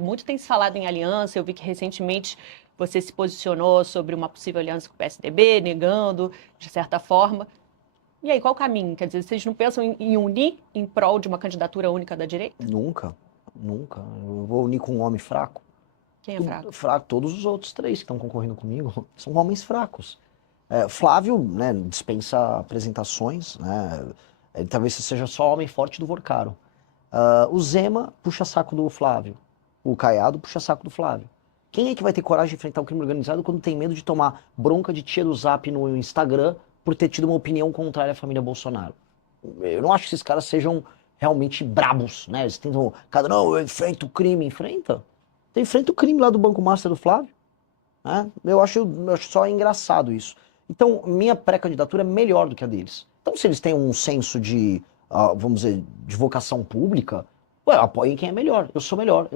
Muito tem se falado em aliança, eu vi que recentemente você se posicionou sobre uma possível aliança com o PSDB, negando, de certa forma. E aí, qual o caminho? Quer dizer, vocês não pensam em unir em prol de uma candidatura única da direita? Nunca, nunca. Eu vou unir com um homem fraco. Quem é fraco? Fraco, todos os outros três que estão concorrendo comigo são homens fracos. Flávio, né, dispensa apresentações, né? Ele talvez seja só homem forte do Vorcaro. O Zema puxa saco do Flávio. O Caiado puxa saco do Flávio. Quem é que vai ter coragem de enfrentar o crime organizado quando tem medo de tomar bronca de tia do Zap no Instagram por ter tido uma opinião contrária à família Bolsonaro? Eu não acho que esses caras sejam realmente brabos, né? Eles tentam, não, eu enfrento o crime, enfrenta. Então enfrenta o crime lá do Banco Master do Flávio. Né? Eu acho só engraçado isso. Então, minha pré-candidatura é melhor do que a deles. Então, se eles têm um senso de, vamos dizer, de vocação pública, apoiem quem é melhor. Eu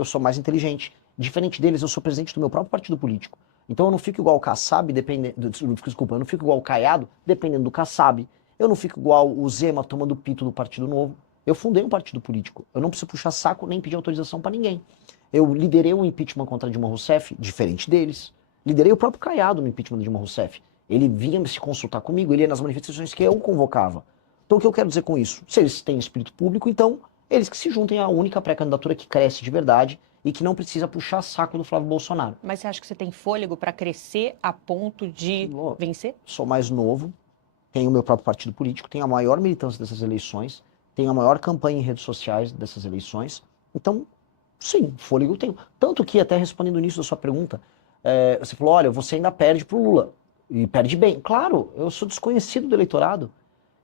sou mais inteligente. Diferente deles, eu sou presidente do meu próprio partido político. Então, eu não fico igual o Kassab, desculpa, eu não fico igual o Caiado, dependendo do Kassab. Eu não fico igual o Zema tomando pito do Partido Novo. Eu fundei um partido político. Eu não preciso puxar saco nem pedir autorização para ninguém. Eu liderei um impeachment contra Dilma Rousseff, diferente deles. Liderei o próprio Caiado no impeachment de Dilma Rousseff. Ele vinha se consultar comigo, ele ia nas manifestações que eu convocava. Então o que eu quero dizer com isso? Se eles têm espírito público, então eles que se juntem à única pré-candidatura que cresce de verdade e que não precisa puxar saco do Flávio Bolsonaro. Mas você acha que você tem fôlego para crescer a ponto de vencer? Sou mais novo, tenho o meu próprio partido político, tenho a maior militância dessas eleições, tenho a maior campanha em redes sociais dessas eleições. Então, sim, fôlego eu tenho. Tanto que, até respondendo nisso da sua pergunta, você falou, olha, você ainda perde pro Lula. E perde bem. Claro, eu sou desconhecido do eleitorado.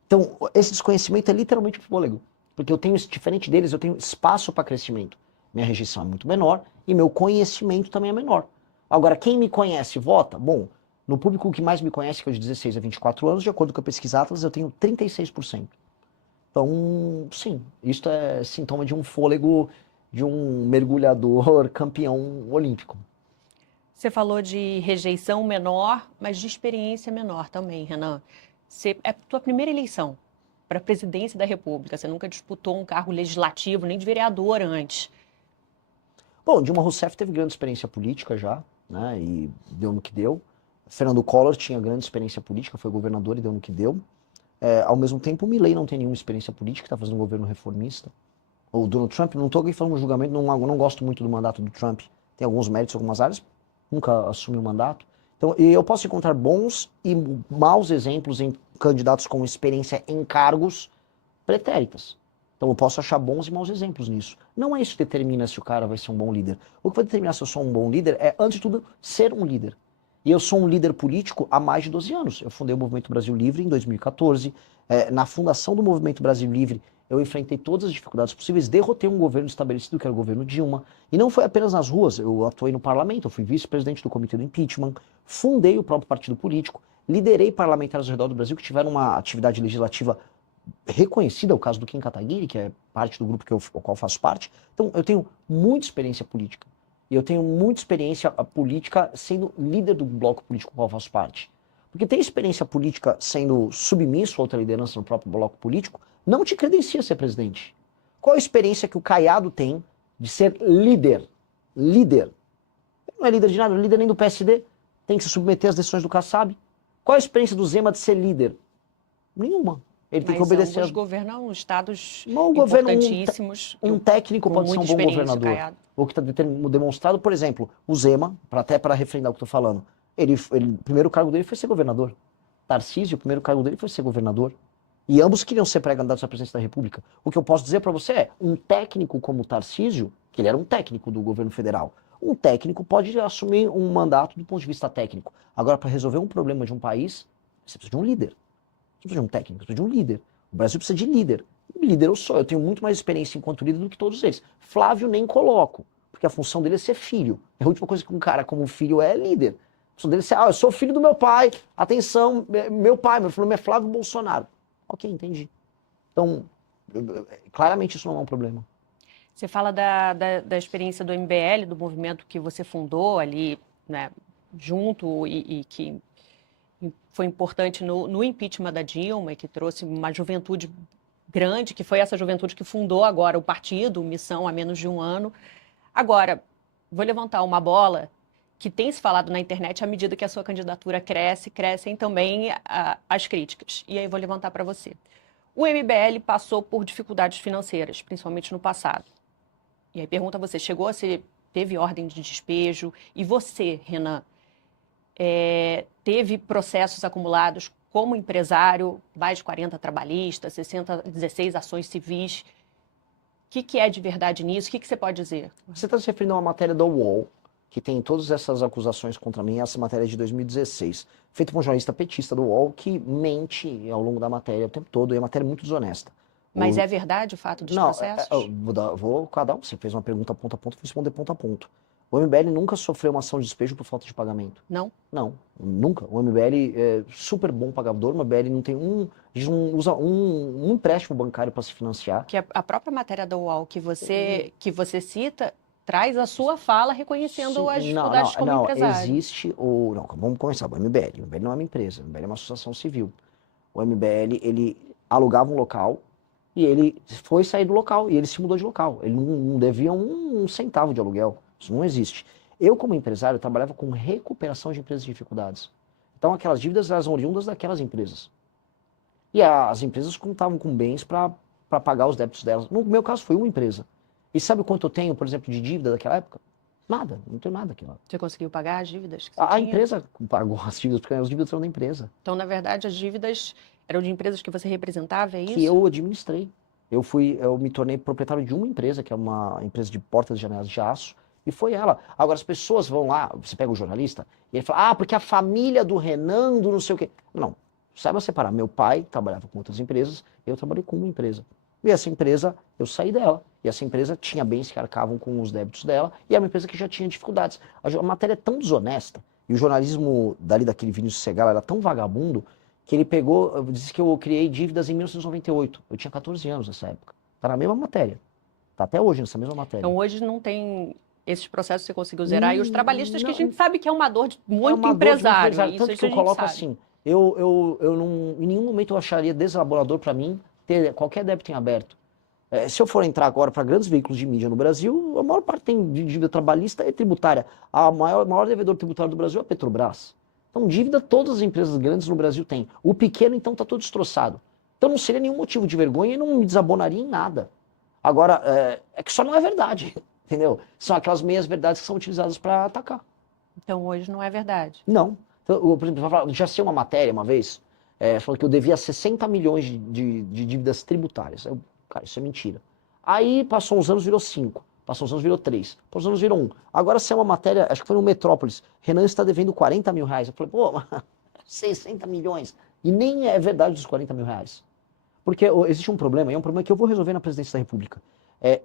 Então, esse desconhecimento é literalmente fôlego. Porque eu tenho, diferente deles, eu tenho espaço para crescimento. Minha rejeição é muito menor e meu conhecimento também é menor. Agora, quem me conhece vota? Bom, no público que mais me conhece, que é de 16 a 24 anos, de acordo com a pesquisa Atlas, eu tenho 36%. Então, sim, isto é sintoma de um fôlego de um mergulhador campeão olímpico. Você falou de rejeição menor, mas de experiência menor também, Renan. É a tua primeira eleição para a presidência da República. Você nunca disputou um cargo legislativo, nem de vereador antes. Bom, Dilma Rousseff teve grande experiência política já, né, e deu no que deu. Fernando Collor tinha grande experiência política, foi governador e deu no que deu. Ao mesmo tempo, o Milei não tem nenhuma experiência política, está fazendo um governo reformista. O Donald Trump, não estou aqui falando um julgamento, não gosto muito do mandato do Trump. Tem alguns méritos em algumas áreas, nunca assumiu o mandato. Então, eu posso encontrar bons e maus exemplos em candidatos com experiência em cargos pretéritas. Então, eu posso achar bons e maus exemplos nisso. Não é isso que determina se o cara vai ser um bom líder. O que vai determinar se eu sou um bom líder é, antes de tudo, ser um líder. E eu sou um líder político há mais de 12 anos. Eu fundei o Movimento Brasil Livre em 2014. Na fundação do Movimento Brasil Livre, eu enfrentei todas as dificuldades possíveis, derrotei um governo estabelecido, que era o governo Dilma, e não foi apenas nas ruas, eu atuei no parlamento, eu fui vice-presidente do Comitê do Impeachment, fundei o próprio partido político, liderei parlamentares ao redor do Brasil que tiveram uma atividade legislativa reconhecida, o caso do Kim Kataguiri, que é parte do grupo ao qual faço parte. Então, eu tenho muita experiência política, e eu tenho muita experiência política sendo líder do bloco político ao qual faço parte. Porque ter experiência política sendo submisso a outra liderança no próprio bloco político não te credencia a ser presidente. Qual a experiência que o Caiado tem de ser líder? Líder. Ele não é líder de nada, não é líder nem do PSD. Tem que se submeter às decisões do Kassab. Qual a experiência do Zema de ser líder? Nenhuma. Ele tem que obedecer. Ambos governam estados importantíssimos. Um técnico pode ser um bom governador. O que está demonstrado, por exemplo, o Zema, até para refrendar o que eu estou falando, o primeiro cargo dele foi ser governador. Tarcísio, o primeiro cargo dele foi ser governador. E ambos queriam ser pré-candidatos à presidência da República. O que eu posso dizer para você é, um técnico como o Tarcísio, que ele era um técnico do governo federal, um técnico pode assumir um mandato do ponto de vista técnico. Agora, para resolver um problema de um país, você precisa de um líder. Você precisa de um técnico, você precisa de um líder. O Brasil precisa de líder. Líder eu sou, eu tenho muito mais experiência enquanto líder do que todos eles. Flávio nem coloco, porque a função dele é ser filho. É a última coisa que um cara como filho é líder. A função dele é ser, eu sou filho do meu pai, atenção, meu nome é Flávio Bolsonaro. Ok, entendi. Então, claramente isso não é um problema. Você fala da experiência do MBL, do movimento que você fundou ali, né, junto e que foi importante no impeachment da Dilma e que trouxe uma juventude grande, que foi essa juventude que fundou agora o partido, Missão, há menos de um ano. Agora, vou levantar uma bola que tem se falado na internet à medida que a sua candidatura cresce, crescem também as críticas. E aí vou levantar para você. O MBL passou por dificuldades financeiras, principalmente no passado. E aí pergunta a você, teve ordem de despejo? E você, Renan, teve processos acumulados como empresário, mais de 40 trabalhistas, 16 ações civis. O que é de verdade nisso? O que você pode dizer? Você está se referindo a uma matéria do UOL, que tem todas essas acusações contra mim, essa matéria é de 2016, feita por um jornalista petista do UOL, que mente ao longo da matéria o tempo todo, e a matéria é muito desonesta. Mas é verdade o fato dos processos? Vou cada um. Você fez uma pergunta ponto a ponto, vou responder ponto a ponto. O MBL nunca sofreu uma ação de despejo por falta de pagamento. Não? Não, nunca. O MBL é super bom pagador, o MBL não tem a gente não usa um empréstimo bancário para se financiar. Que a própria matéria do UOL que você cita traz a sua fala reconhecendo as dificuldades como empresário. Existe o... Não, vamos começar. O MBL não é uma empresa, o MBL é uma associação civil. O MBL, ele alugava um local e ele foi sair do local e ele se mudou de local. Ele não devia um centavo de aluguel. Isso não existe. Eu, como empresário, trabalhava com recuperação de empresas em dificuldades. Então, aquelas dívidas eram oriundas daquelas empresas. E as empresas contavam com bens para pagar os débitos delas. No meu caso, foi uma empresa. E sabe quanto eu tenho, por exemplo, de dívida daquela época? Nada, não tenho nada aqui lá. Você conseguiu pagar as dívidas que você A tinha? empresa pagou as dívidas, porque as dívidas eram da empresa. Então, na verdade, as dívidas eram de empresas que você representava, é isso? Que eu administrei. Eu me tornei proprietário de uma empresa, que é uma empresa de portas e janelas de aço, e foi ela. Agora, as pessoas vão lá, você pega o jornalista, e ele fala, porque a família do Renan, do não sei o quê. Não, saiba separar. Meu pai trabalhava com outras empresas, eu trabalhei com uma empresa. E essa empresa, eu saí dela. E essa empresa tinha bens que arcavam com os débitos dela, e é uma empresa que já tinha dificuldades. A matéria é tão desonesta, e o jornalismo daquele Vinícius Segal era tão vagabundo, que ele disse que eu criei dívidas em 1998. Eu tinha 14 anos nessa época. Tá na mesma matéria. Tá até hoje nessa mesma matéria. Então hoje não tem esses processos que você conseguiu zerar. E os trabalhistas que a gente sabe que é uma dor de muito empresário. Tanto que eu coloco assim, eu não, em nenhum momento eu acharia deselaborador para mim ter qualquer débito em aberto. Se eu for entrar agora para grandes veículos de mídia no Brasil, a maior parte tem de dívida trabalhista e tributária. A maior devedor tributário do Brasil é a Petrobras. Então, dívida todas as empresas grandes no Brasil têm. O pequeno, então, está todo destroçado. Então, não seria nenhum motivo de vergonha e não me desabonaria em nada. Agora, é que só não é verdade, entendeu? São aquelas meias verdades que são utilizadas para atacar. Então, hoje não é verdade? Não. Então, por exemplo, já sei uma matéria uma vez, falando que eu devia 60 milhões de dívidas tributárias. Cara, isso é mentira. Aí, passou uns anos, virou 5. Passou uns anos, virou 3. Passou uns anos, virou 1. Agora, se é uma matéria, acho que foi no Metrópolis, Renan está devendo 40 mil reais. Eu falei, 60 milhões. E nem é verdade dos 40 mil reais. Porque existe um problema, e é um problema que eu vou resolver na presidência da República.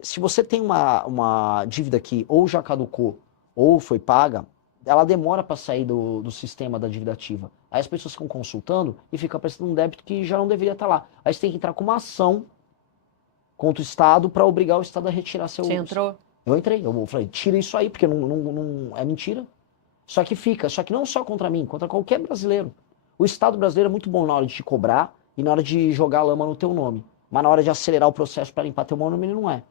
Se você tem uma dívida que ou já caducou, ou foi paga, ela demora para sair do sistema da dívida ativa. Aí as pessoas ficam consultando e ficam aparecendo um débito que já não deveria estar lá. Aí você tem que entrar com uma ação contra o Estado para obrigar o Estado a retirar seu... Você entrou? Eu entrei, eu falei, tira isso aí, porque não é mentira. Só que não só contra mim, contra qualquer brasileiro. O Estado brasileiro é muito bom na hora de te cobrar e na hora de jogar a lama no teu nome. Mas na hora de acelerar o processo para limpar teu nome, ele não é.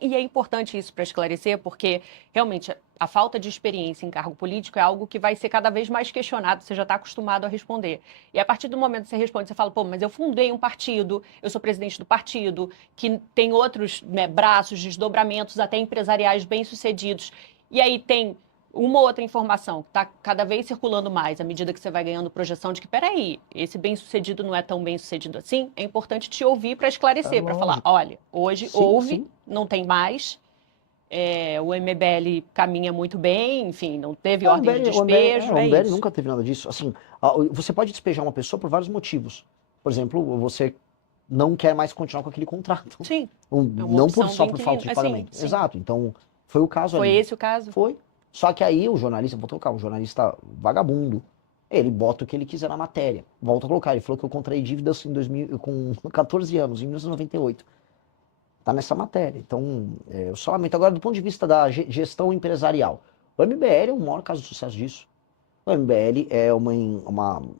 E é importante isso para esclarecer, porque realmente a falta de experiência em cargo político é algo que vai ser cada vez mais questionado, você já está acostumado a responder. E a partir do momento que você responde, você fala, mas eu fundei um partido, eu sou presidente do partido, que tem outros braços, desdobramentos, até empresariais bem-sucedidos. E aí tem uma outra informação que está cada vez circulando mais, à medida que você vai ganhando projeção de que, peraí, esse bem-sucedido não é tão bem-sucedido assim, é importante te ouvir para esclarecer, para falar, olha, hoje houve, não tem mais, o MBL caminha muito bem, enfim, não teve ordem de despejo, o MBL nunca teve nada disso. Assim, você pode despejar uma pessoa por vários motivos. Por exemplo, você não quer mais continuar com aquele contrato. Sim. Não só por falta de pagamento. Sim. Exato. Então, foi o caso ali. Foi esse o caso? Foi. Só que aí o jornalista, vou colocar, um jornalista vagabundo, ele bota o que ele quiser na matéria. Volta a colocar, ele falou que eu contraí dívidas com 14 anos, em 1998. Tá nessa matéria. Então, eu só lamento. Agora, do ponto de vista da gestão empresarial, o MBL é o maior caso de sucesso disso. O MBL é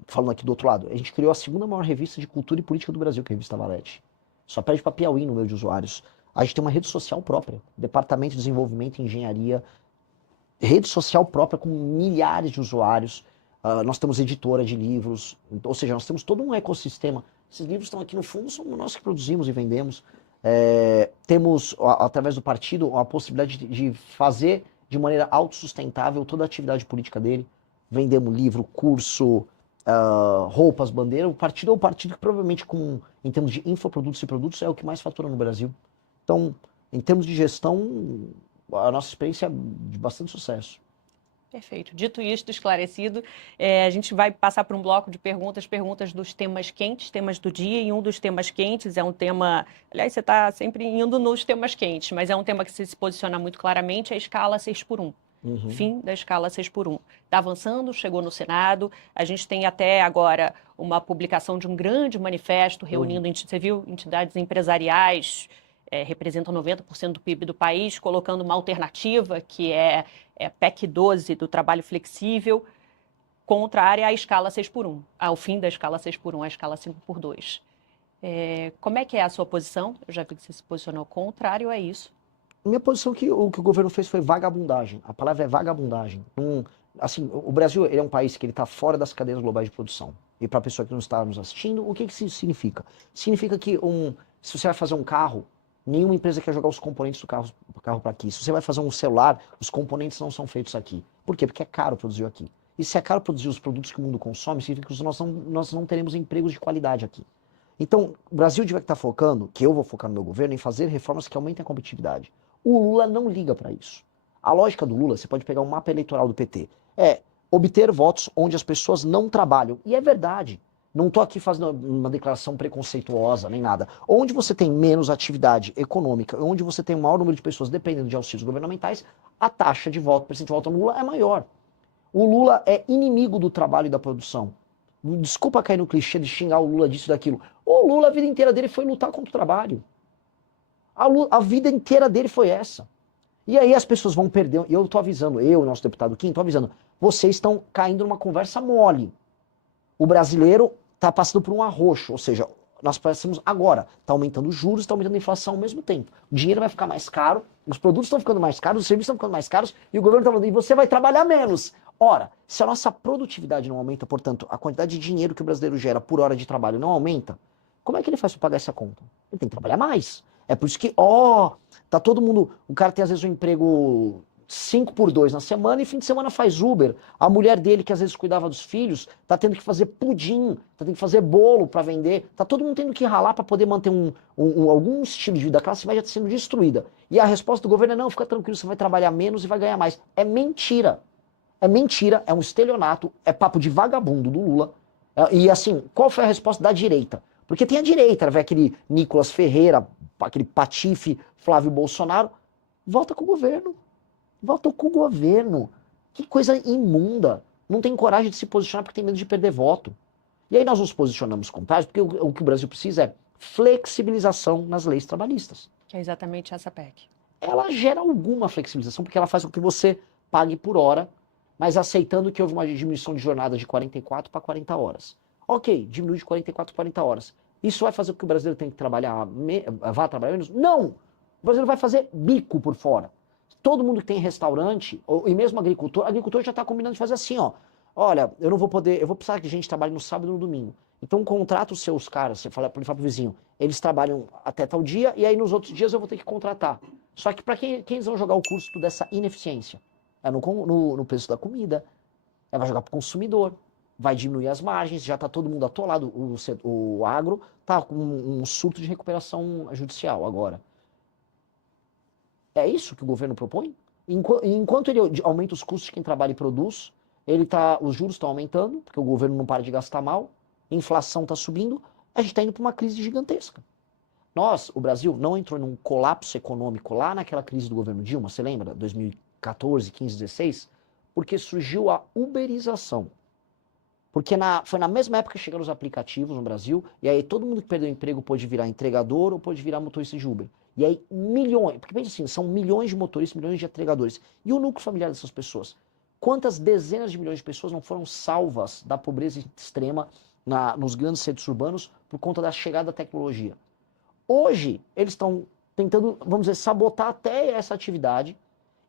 falando aqui do outro lado, a gente criou a segunda maior revista de cultura e política do Brasil, que é a revista Valete. Só perde para Piauí no número de usuários. A gente tem uma rede social própria, Departamento de Desenvolvimento e Engenharia. rede social própria com milhares de usuários. Nós temos editora de livros, ou seja, nós temos todo um ecossistema. Esses livros estão aqui no fundo, somos nós que produzimos e vendemos. Temos, através do partido, a possibilidade de fazer de maneira autossustentável toda a atividade política dele. Vendemos livro, curso, roupas, bandeira. O partido é o partido que provavelmente, em termos de infoprodutos e produtos, é o que mais fatura no Brasil. Então, em termos de gestão, a nossa experiência é de bastante sucesso. Perfeito. Dito isto, esclarecido, a gente vai passar por um bloco de perguntas dos temas quentes, temas do dia, e um dos temas quentes é um tema... Aliás, você está sempre indo nos temas quentes, mas é um tema que se posiciona muito claramente, é a escala 6x1. Fim da escala 6x1. Está avançando, chegou no Senado, a gente tem até agora uma publicação de um grande manifesto reunindo, você viu, entidades empresariais, representam 90% do PIB do país, colocando uma alternativa que é PEC 12 do trabalho flexível, contrária à escala 6x1, ao fim da escala 6x1, à escala 5x2. Como é que é a sua posição? Eu já vi que você se posicionou contrário a isso. Minha posição é que o que o governo fez foi vagabundagem. A palavra é vagabundagem. Assim, o Brasil ele é um país que ele está fora das cadeias globais de produção. E para a pessoa que não está nos assistindo, o que isso significa? Significa que se você vai fazer um carro, nenhuma empresa quer jogar os componentes do carro para aqui. Se você vai fazer um celular, os componentes não são feitos aqui. Por quê? Porque é caro produzir aqui. E se é caro produzir os produtos que o mundo consome, significa que nós não teremos empregos de qualidade aqui. Então, o Brasil devia estar focando, que eu vou focar no meu governo, em fazer reformas que aumentem a competitividade. O Lula não liga para isso. A lógica do Lula, você pode pegar um mapa eleitoral do PT, é obter votos onde as pessoas não trabalham. E é verdade. Não estou aqui fazendo uma declaração preconceituosa, nem nada. Onde você tem menos atividade econômica, onde você tem um maior número de pessoas dependendo de auxílios governamentais, a taxa de voto, percentual de voto no Lula é maior. O Lula é inimigo do trabalho e da produção. Desculpa cair no clichê de xingar o Lula disso e daquilo. O Lula, a vida inteira dele foi lutar contra o trabalho. A vida inteira dele foi essa. E aí as pessoas vão perder. Eu estou avisando, o nosso deputado Kim, estou avisando. Vocês estão caindo numa conversa mole. O brasileiro está passando por um arroxo, ou seja, nós passamos agora, está aumentando os juros, está aumentando a inflação ao mesmo tempo. O dinheiro vai ficar mais caro, os produtos estão ficando mais caros, os serviços estão ficando mais caros, e o governo está falando, e você vai trabalhar menos. Ora, se a nossa produtividade não aumenta, portanto, a quantidade de dinheiro que o brasileiro gera por hora de trabalho não aumenta, como é que ele faz para pagar essa conta? Ele tem que trabalhar mais. É por isso que, tá todo mundo, o cara tem às vezes um emprego 5x2 na semana e fim de semana faz Uber. A mulher dele, que às vezes cuidava dos filhos, tá tendo que fazer pudim, tá tendo que fazer bolo para vender, tá todo mundo tendo que ralar para poder manter algum estilo de vida. A classe média está sendo destruída. E a resposta do governo é, não, fica tranquilo, você vai trabalhar menos e vai ganhar mais. É mentira. É mentira, é um estelionato, é papo de vagabundo do Lula. E assim, qual foi a resposta da direita? Porque tem a direita, vai aquele Nicolas Ferreira, aquele patife Flávio Bolsonaro, volta com o governo. Volta com o governo. Que coisa imunda. Não tem coragem de se posicionar porque tem medo de perder voto. E aí nós nos posicionamos contrários porque o que o Brasil precisa é flexibilização nas leis trabalhistas. Que é exatamente essa PEC. Ela gera alguma flexibilização porque ela faz com que você pague por hora, mas aceitando que houve uma diminuição de jornada de 44 para 40 horas. Ok, diminui de 44 para 40 horas. Isso vai fazer com que o brasileiro tenha que trabalhar, vá trabalhar menos? Não! O brasileiro vai fazer bico por fora. Todo mundo que tem restaurante, e mesmo agricultor já está combinando de fazer assim, ó. Olha, eu não vou poder, eu vou precisar que a gente trabalhe no sábado e no domingo. Então contrata os seus caras, você fala para o vizinho, eles trabalham até tal dia e aí nos outros dias eu vou ter que contratar. Só que para quem eles vão jogar o custo dessa ineficiência? É no preço da comida, vai jogar para o consumidor, vai diminuir as margens, já está todo mundo atolado, o agro está com um surto de recuperação judicial agora. É isso que o governo propõe? Enquanto ele aumenta os custos de quem trabalha e produz, os juros estão aumentando, porque o governo não para de gastar mal, a inflação está subindo, a gente está indo para uma crise gigantesca. O Brasil, não entrou num colapso econômico lá naquela crise do governo Dilma, você lembra? 2014, 15, 16? Porque surgiu a uberização. Porque foi na mesma época que chegaram os aplicativos no Brasil, e aí todo mundo que perdeu o emprego pôde virar entregador ou pôde virar motorista de Uber. E aí milhões, porque pensa assim, são milhões de motoristas, milhões de entregadores. E o núcleo familiar dessas pessoas? Quantas dezenas de milhões de pessoas não foram salvas da pobreza extrema nos grandes centros urbanos por conta da chegada da tecnologia? Hoje, eles estão tentando, vamos dizer, sabotar até essa atividade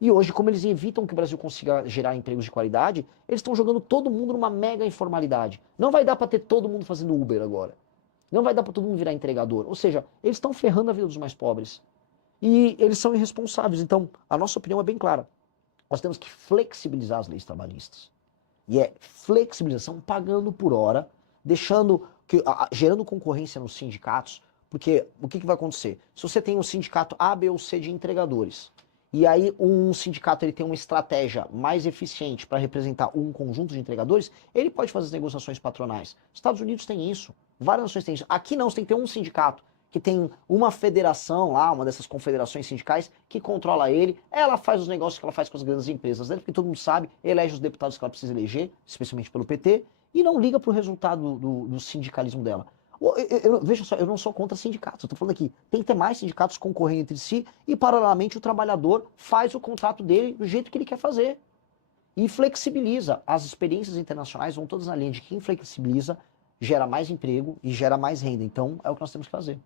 E hoje, como eles evitam que o Brasil consiga gerar empregos de qualidade, eles estão jogando todo mundo numa mega informalidade. Não vai dar para ter todo mundo fazendo Uber agora. Não vai dar para todo mundo virar entregador. Ou seja, eles estão ferrando a vida dos mais pobres. E eles são irresponsáveis. Então, a nossa opinião é bem clara. Nós temos que flexibilizar as leis trabalhistas. E é flexibilização pagando por hora, deixando gerando concorrência nos sindicatos, porque o que vai acontecer? Se você tem um sindicato A, B ou C de entregadores, e aí um sindicato ele tem uma estratégia mais eficiente para representar um conjunto de entregadores, ele pode fazer as negociações patronais. Os Estados Unidos tem isso, várias nações têm isso. Aqui não, você tem que ter um sindicato que tem uma federação lá, uma dessas confederações sindicais, que controla ele, ela faz os negócios que ela faz com as grandes empresas dela, porque todo mundo sabe, elege os deputados que ela precisa eleger, especialmente pelo PT, e não liga pro resultado do sindicalismo dela. Veja só, eu não sou contra sindicatos, eu tô falando aqui, tem que ter mais sindicatos concorrendo entre si, e paralelamente o trabalhador faz o contrato dele do jeito que ele quer fazer. E flexibiliza. As experiências internacionais vão todas na linha de quem flexibiliza, gera mais emprego e gera mais renda. Então, é o que nós temos que fazer.